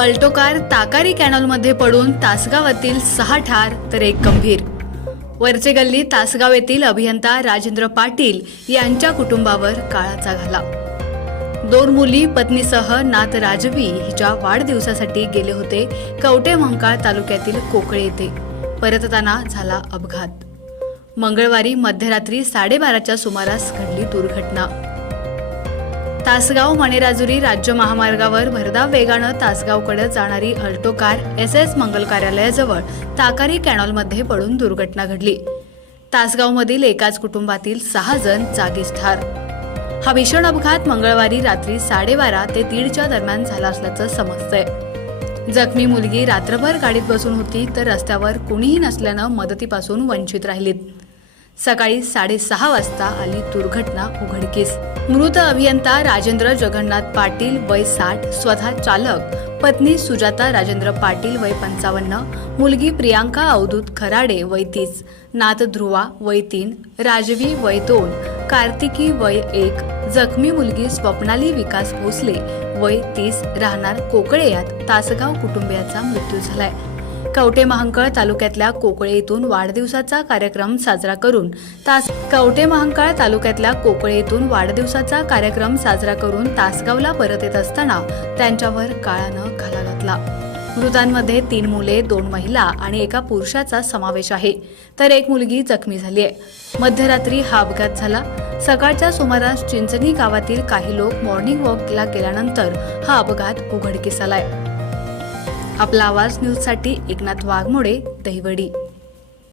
Alto car Takari कॅनॉलमध्ये पडून तासगावातील सहा ठार तर एक गंभीर. वरचे गल्ली तासगाव येथील अभियंता राजेंद्र पाटील यांच्या कुटुंबावर काळाचा घाला. दोन मुली पत्नीसह नात राजवी हिच्या वाढदिवसासाठी गेले होते कवटे मंकाळ तालुक्यातील कोकळे येथे. परतताना झाला अपघात. मंगळवारी मध्यरात्री साडेबाराच्या सुमारास घडली दुर्घटना. तासगाव मणेराजुरी राज्य महामार्गावर भरधाव वेगानं तासगावकडे जाणारी अल्टो कार एस एस मंगल कार्यालयाजवळ ताकारी कॅनॉलमध्ये पडून दुर्घटना घडली. तासगावमधील एकाच कुटुंबातील सहा जण जागीच ठार हा भीषण अपघात मंगळवारी रात्री साडेबारा ते दीडच्या दरम्यान झाला असल्याचं समजतंय. जखमी मुलगी रात्रभर गाडीत बसून होती तर रस्त्यावर कुणीही नसल्यानं मदतीपासून वंचित राहिलीत. सकाळी साडेसहा वाजता आली दुर्घटना उघडकीस. मृत अभियंता राजेंद्र जगन्नाथ पाटील वय साठ स्वतः चालक. पत्नी सुजाता राजेंद्र पाटील वय पंचावन्न मुलगी प्रियांका अवधूत खराडे वय तीस नात ध्रुवा वय तीन राजवी वय दोन कार्तिकी वय एक जखमी मुलगी स्वप्नाली विकास भोसले वय तीस राहणार कोकळे यात तासगाव कुटुंबियाचा मृत्यू झालाय. कवटे महांकाळ तालुक्यातल्या कोकळे येथून वाढदिवसाचा कार्यक्रम साजरा करून तास कवटे महांकाळ तालुक्यातल्या कोकळे येथून वाढदिवसाचा कार्यक्रम साजरा करून तासगावला परत येत असताना त्यांच्यावर काळानं घाला घातला. मृतांमध्ये तीन मुले दोन महिला आणि एका पुरुषाचा समावेश आहे. तर एक मुलगी जखमी झाली आहे मध्यरात्री हा अपघात झाला. सकाळच्या सुमारास चिंचणी गावातील काही लोक मॉर्निंग वॉकला गेल्यानंतर हा अपघात उघडकीस आलाय. आपला आवाज न्यूजसाठी एकनाथ वाघमोडे दहिवडी.